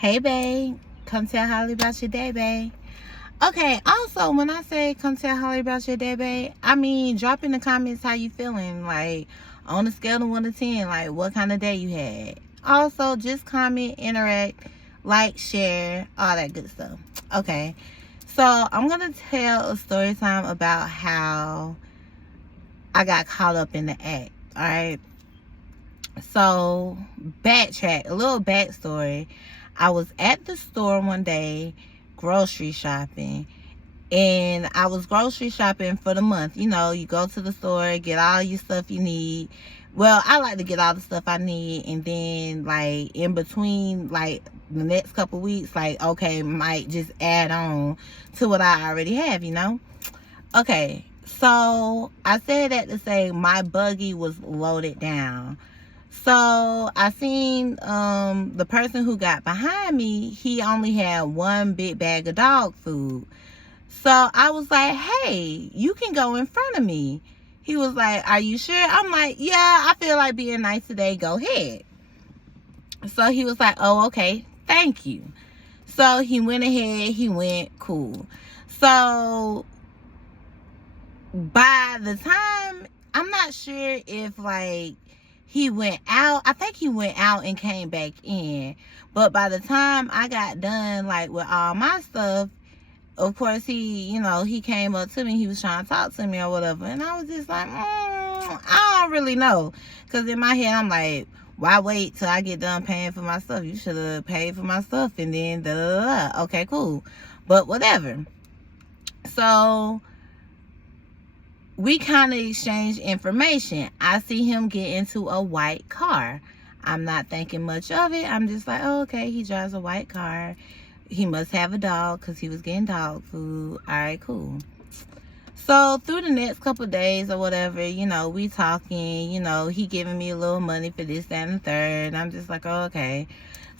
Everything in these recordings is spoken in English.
Hey, babe. Come tell Holly about your day, babe. Okay, also, when I say come tell Holly about your day, babe, I mean, drop in the comments how you feeling. Like, on a scale of 1 to 10, like, what kind of day you had. Also, just comment, interact, like, share, all that good stuff. Okay, so I'm going to tell a story time about how I got caught up in the act, all right? So, backtrack, a little backstory. I was at the store one day grocery shopping, and I was grocery shopping for the month. You know, you go to the store, get all your stuff you need. Well, I like to get all the stuff I need, and then like in between, like the next couple weeks, like okay, might just add on to what I already have, you know. Okay, so I said that to say my buggy was loaded down. So I seen the person who got behind me, he only had one big bag of dog food. So I was like, hey, you can go in front of me. He was like, are you sure? I'm like, yeah, I feel like being nice today. Go ahead. So he was like, oh, okay, thank you. So he went ahead, he went, cool. So by the time, I'm not sure if like he went out. I think he went out and came back in. But by the time I got done like with all my stuff, of course he, you know, he came up to me. He was trying to talk to me or whatever. And I was just like, I don't really know. Because in my head, I'm like, why wait till I get done paying for my stuff? You should have paid for my stuff and then da da da da. Okay, cool. But whatever. So we kind of exchange information. I see him get into a white car. I'm not thinking much of it. I'm just like, oh, okay, he drives a white car. He must have a dog because he was getting dog food. All right, cool. So through the next couple of days or whatever, you know, we talking, you know, he giving me a little money for this, that, and the third. I'm just like, oh, okay.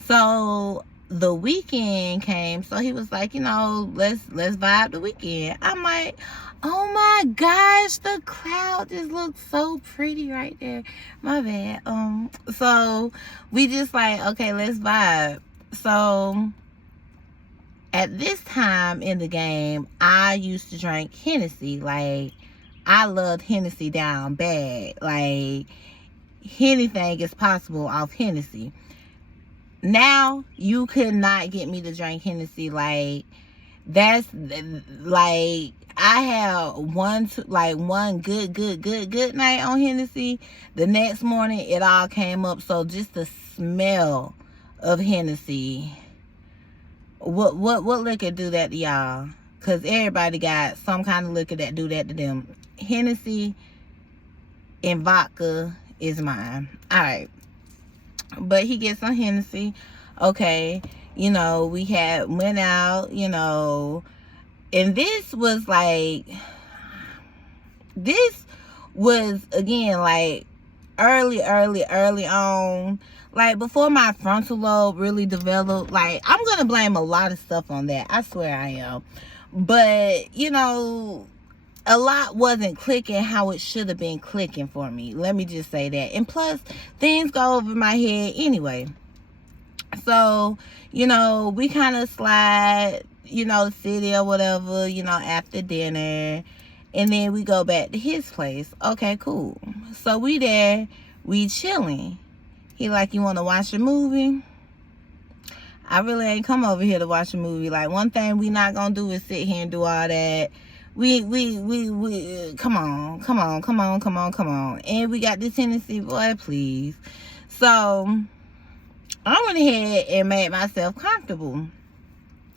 So the weekend came, so he was like, you know, let's vibe the weekend. I'm like, oh my gosh, the crowd just looks so pretty right there. My bad. So we just like, okay, let's vibe. So at this time in the game, I used to drink Hennessy. Like, I loved Hennessy down bad. Like, anything is possible off Hennessy. Now, you could not get me to drink Hennessy. Like, that's, like, I had one good night on Hennessy. The next morning, it all came up. So, just the smell of Hennessy. What liquor do that to y'all? Because everybody got some kind of liquor that do that to them. Hennessy and vodka is mine. All right. But he gets some Hennessy. Okay. You know, we went out, you know. And this was like, again, like, early on. Like, before my frontal lobe really developed. Like, I'm going to blame a lot of stuff on that. I swear I am. But, you know, a lot wasn't clicking how it should have been clicking for me. Let me just say that. And plus, things go over my head anyway. So, you know, we kind of slide, you know, the city or whatever, you know, after dinner. And then we go back to his place. Okay, cool. So we there, we chilling. He like, you want to watch a movie? I really ain't come over here to watch a movie. Like, one thing we not gonna do is sit here and do all that. We come on. And we got this Tennessee, boy, please. So I went ahead and made myself comfortable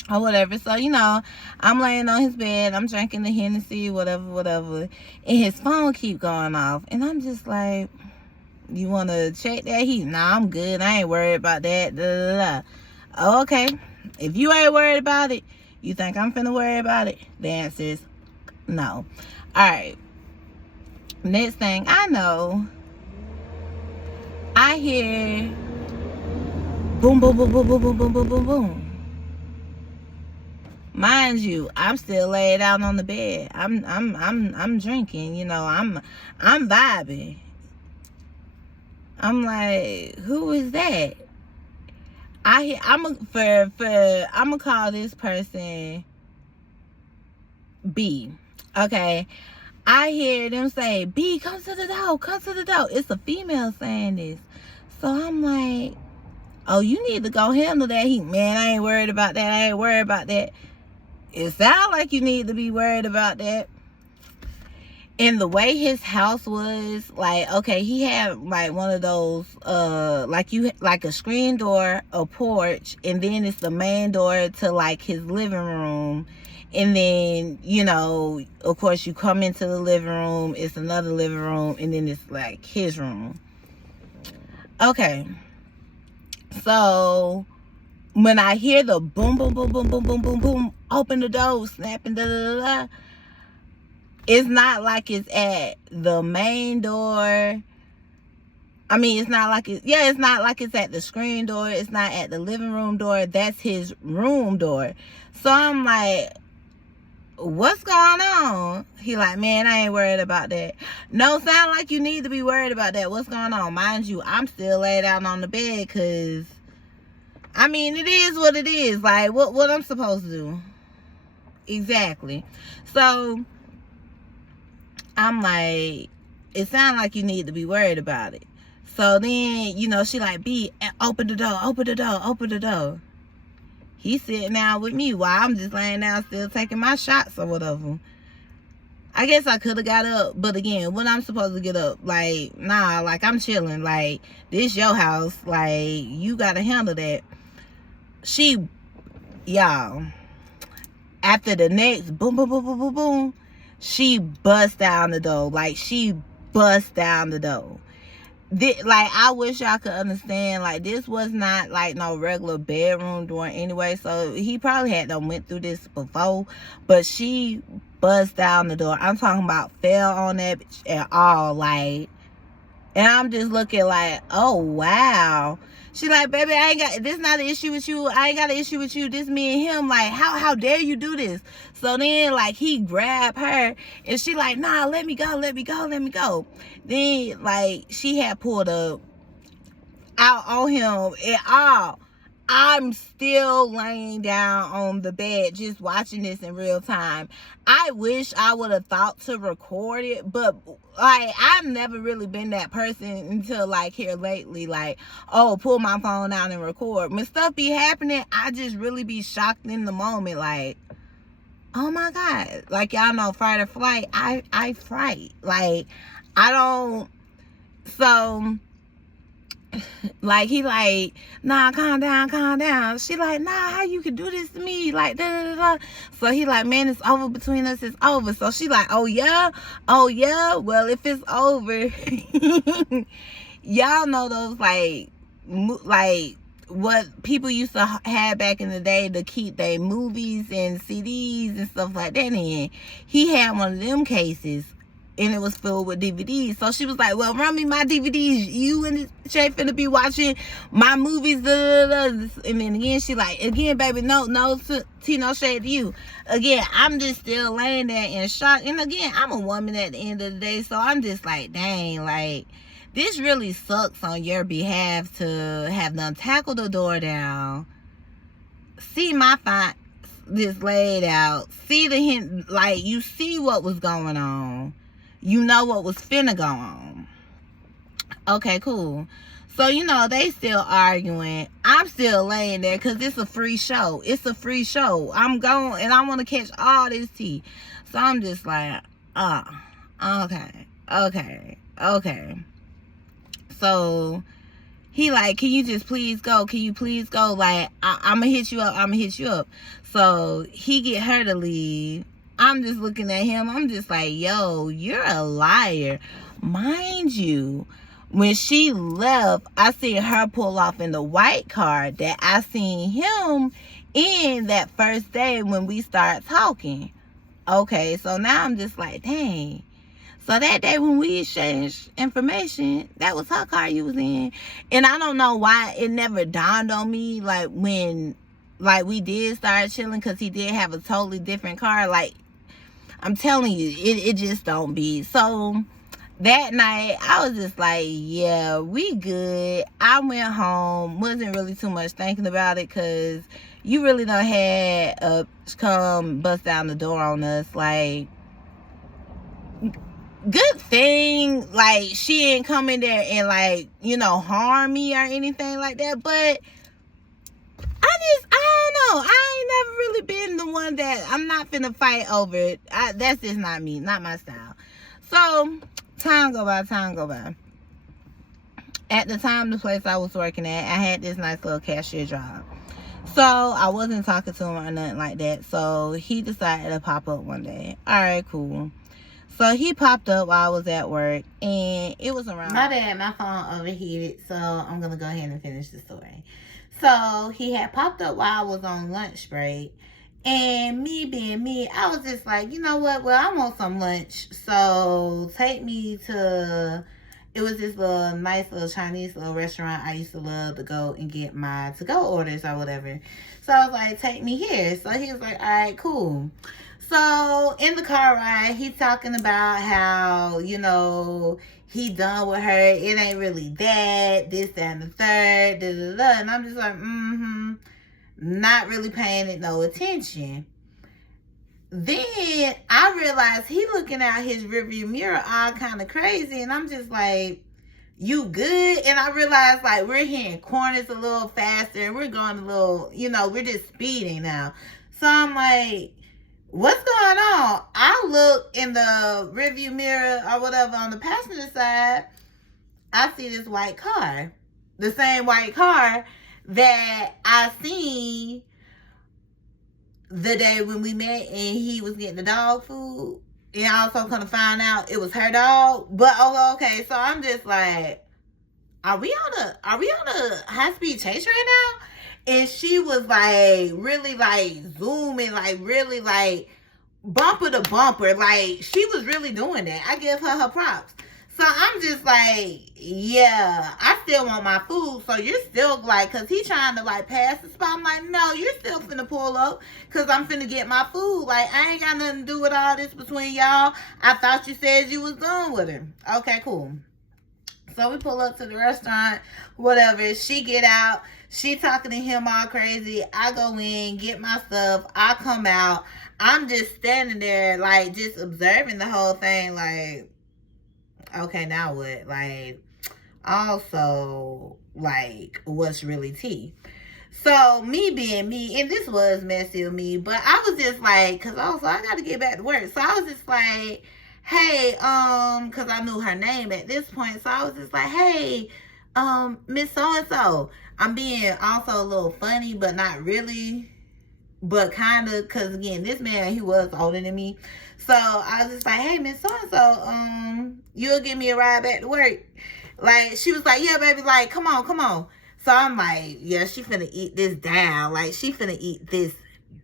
or whatever. So, you know, I'm laying on his bed, I'm drinking the Hennessy, whatever, and his phone keep going off. And I'm just like, you want to check that heat? Nah, I'm good. I ain't worried about that. Da, da, da. Oh, okay. If you ain't worried about it, you think I'm finna worry about it? The answer is no. All right. Next thing I know, I hear boom, boom, boom, boom, boom, boom, boom, boom, boom, boom. Mind you, I'm still laid out on the bed. I'm drinking. You know, I'm vibing. I'm like, who is that? I'm gonna call this person B. Okay. I hear them say, B, come to the door, come to the door. It's a female saying this. So I'm like, oh, you need to go handle that heat. Man, I ain't worried about that. I ain't worried about that. It sounds like you need to be worried about that. And the way his house was, like, okay, he had like one of those like a screen door, a porch, and then it's the main door to like his living room. And then, you know, of course you come into the living room, it's another living room, and then it's like his room. Okay. So when I hear the boom, boom, boom, boom, boom, boom, boom, boom, open the door, snapping, da da da da, it's not like it's at the main door. I mean, it's not like it's not like it's at the screen door. It's not at the living room door. That's his room door. So I'm like, what's going on? He like, man, I ain't worried about that. No, sound like you need to be worried about that. What's going on? Mind you, I'm still laid out on the bed because, I mean, it is what it is. Like, what I'm supposed to do? Exactly. So I'm like, it sounds like you need to be worried about it. So then, you know, she like, B, open the door, open the door, open the door. He's sitting down with me while I'm just laying down still taking my shots or whatever. I guess I could have got up, but again, when I'm supposed to get up, like, nah, like, I'm chilling. Like, this your house. Like, you got to handle that. Y'all, after the next boom, boom, boom, boom, boom, boom, she bust down the door. Like, she bust down the door. Like, I wish y'all could understand, like, this was not like no regular bedroom door anyway, so he probably had done went through this before, but she bust down the door. I'm talking about fell on that bitch at all, like, and I'm just looking like, oh wow. She like, baby, this not an issue with you. I ain't got an issue with you. This me and him. Like, how dare you do this? So then, like, he grabbed her, and she like, nah, let me go, let me go, let me go. Then, like, she had pulled up out on him at all. I'm still laying down on the bed just watching this in real time. I wish I would have thought to record it, but like, I've never really been that person until like here lately, like, oh, pull my phone out and record. When stuff be happening, I just really be shocked in the moment, like, oh my God. Like, y'all know, fight or flight, I fright. Like, I don't, so like, he like, nah, calm down, calm down. She like, nah, how you could do this to me? Like, da, da, da, da. So he like, man, it's over between us, it's over. So she like, oh yeah, well, if it's over, y'all know those like what people used to have back in the day to keep their movies and CDs and stuff like that in. He had one of them cases, and it was filled with DVDs. So she was like, well, run me my DVDs. You and Shay finna be watching my movies. Da, da, da. And then again, she like, again, baby, no shade to you. Again, I'm just still laying there in shock. And again, I'm a woman at the end of the day. So I'm just like, dang, like, this really sucks on your behalf to have done tackled the door down. See my fine this laid out. See the hint, like, you see what was going on. You know what was finna go on. Okay, cool. So, you know, they still arguing. I'm still laying there because it's a free show. It's a free show. I'm going and I want to catch all this tea. So I'm just like, okay. So he like, can you just please go? Can you please go? Like, I'm going to hit you up. So he get her to leave. I'm just looking at him. I'm just like, yo, you're a liar. Mind you, when she left, I seen her pull off in the white car that I seen him in that first day when we started talking. Okay, so now I'm just like, dang. So that day when we exchanged information, that was her car you was in. And I don't know why it never dawned on me, like, when, like, we did start chilling, because he did have a totally different car. Like, I'm telling you, it just don't be. So that night, I was just like, yeah, we good. I went home. Wasn't really too much thinking about it because you really done had come bust down the door on us. Like, good thing, like, she ain't come in there and, like, you know, harm me or anything like that. But I don't know. I ain't never really been the one that I'm not finna fight over it. That's just not me, not my style. So, time go by. At the time, the place I was working at, I had this nice little cashier job. So, I wasn't talking to him or nothing like that. So, he decided to pop up one day. Alright, cool. So, he popped up while I was at work. And it was around... My bad, my phone overheated. So, I'm going to go ahead and finish the story. So, he had popped up while I was on lunch break. And me being me, I was just like, you know what? Well, I want some lunch. So, take me to... It was this little nice little Chinese little restaurant I used to love to go and get my to-go orders or whatever. So, I was like, take me here. So, he was like, all right, cool. So, in the car ride, he's talking about how, you know... he done with her, it ain't really that, this, that, and the third, da, da, da. And I'm just like, not really paying it no attention. Then I realized he looking out his rearview mirror all kind of crazy, and I'm just like, you good? And I realized, like, we're hitting corners a little faster, and we're going a little, you know, we're just speeding now. So I'm like, what's going on? I look in the rearview mirror or whatever on the passenger side. I see this white car. The same white car that I seen the day when we met and he was getting the dog food. And also kind of find out it was her dog. But, okay. So I'm just like, are we on a high-speed chase right now? And she was like, really like zooming, like really like bumper to bumper. Like she was really doing that. I give her props. So I'm just like, yeah, I still want my food. So you're still like, cause he trying to like pass the spot. I'm like, no, you're still finna pull up cause I'm finna get my food. Like I ain't got nothing to do with all this between y'all. I thought you said you was done with him. Okay, cool. So we pull up to the restaurant, whatever. She get out. She talking to him all crazy. I go in, get my stuff. I come out. I'm just standing there, like, just observing the whole thing. Like, okay, now what? Like, also, like, what's really tea? So, me being me, and this was messy of me, but I was just like, because also I got to get back to work. So, I was just like, hey, because I knew her name at this point. So, I was just like, hey, Miss So-and-so. I'm being also a little funny, but not really. But kind of, because again, this man, he was older than me. So, I was just like, hey, Miss So-and-so, you'll give me a ride back to work. Like, she was like, yeah, baby, like, come on. So, I'm like, yeah, she finna eat this down. Like, she finna eat this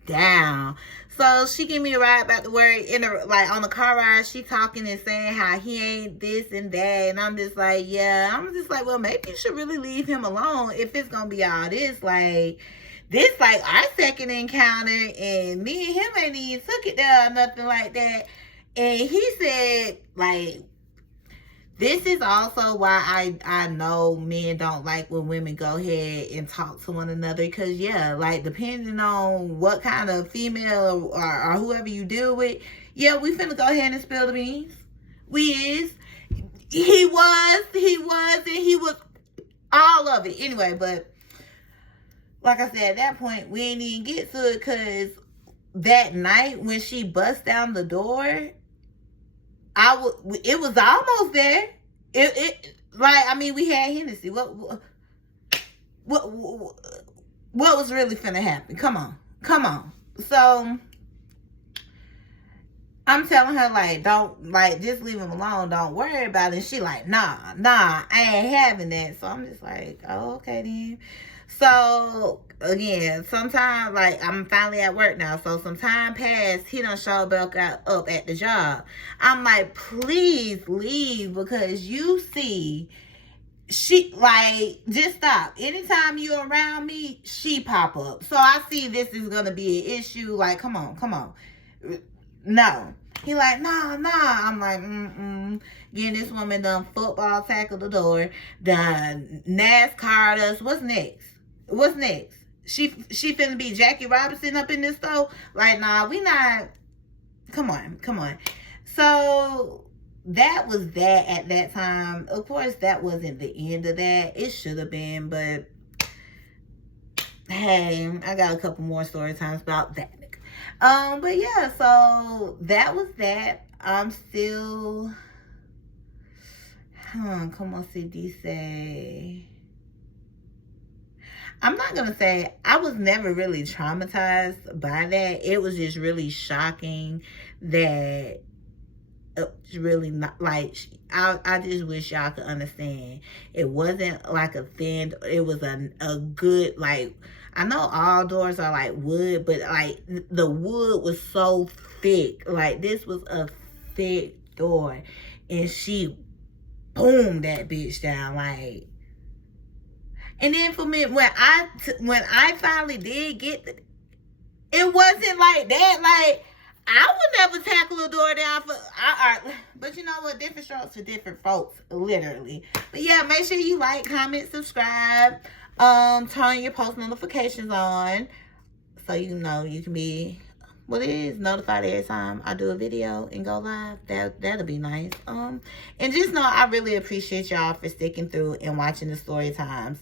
down. So, she give me a ride back to work. Like, on the car ride, she talking and saying how he ain't this and that. And I'm just like, yeah. I'm just like, well, maybe you should really leave him alone if it's gonna be all this. Like, this, like, our second encounter, and me and him ain't even took it there or nothing like that. And he said, like, this is also why I know men don't like when women go ahead and talk to one another. Because, yeah, like, depending on what kind of female or whoever you deal with, yeah, we finna go ahead and spill the beans. We is. He was, and he was all of it. Anyway, but like I said, at that point, we ain't even get to it because that night when she bust down the door, it was almost there. Like, I mean, we had Hennessy. What was really finna happen? Come on. So I'm telling her, like, don't, like, just leave him alone. Don't worry about it. And she like, nah, I ain't having that. So I'm just like, oh, okay then. So, again, sometimes, like, I'm finally at work now. So, some time passed. He done show back up at the job. I'm like, please leave because you see, she, like, just stop. Anytime you around me, she pop up. So, I see this is going to be an issue. Like, come on. No. He like, nah. I'm like, Getting this woman done football tackle the door, done NASCAR us. What's next? She finna be Jackie Robinson up in this store? Like, nah, we not. Come on. So that was that at that time. Of course, that wasn't the end of that. It should have been, but hey, I got a couple more story times about that. But yeah, so that was that. I'm still, como se dice? I'm not gonna say I was never really traumatized by that. It was just really shocking that it's really not like I just wish y'all could understand. It wasn't like a thin, it was a good, like, I know all doors are like wood, but like the wood was so thick. Like this was a thick door, and she boomed that bitch down like. And then for me, when I finally did get it wasn't like that. Like I would never tackle a door down for but you know what? Different strokes for different folks, literally. But yeah, make sure you like, comment, subscribe, turn your post notifications on, so you know you can be notified every time I do a video and go live. That'll be nice. And just know I really appreciate y'all for sticking through and watching the story times.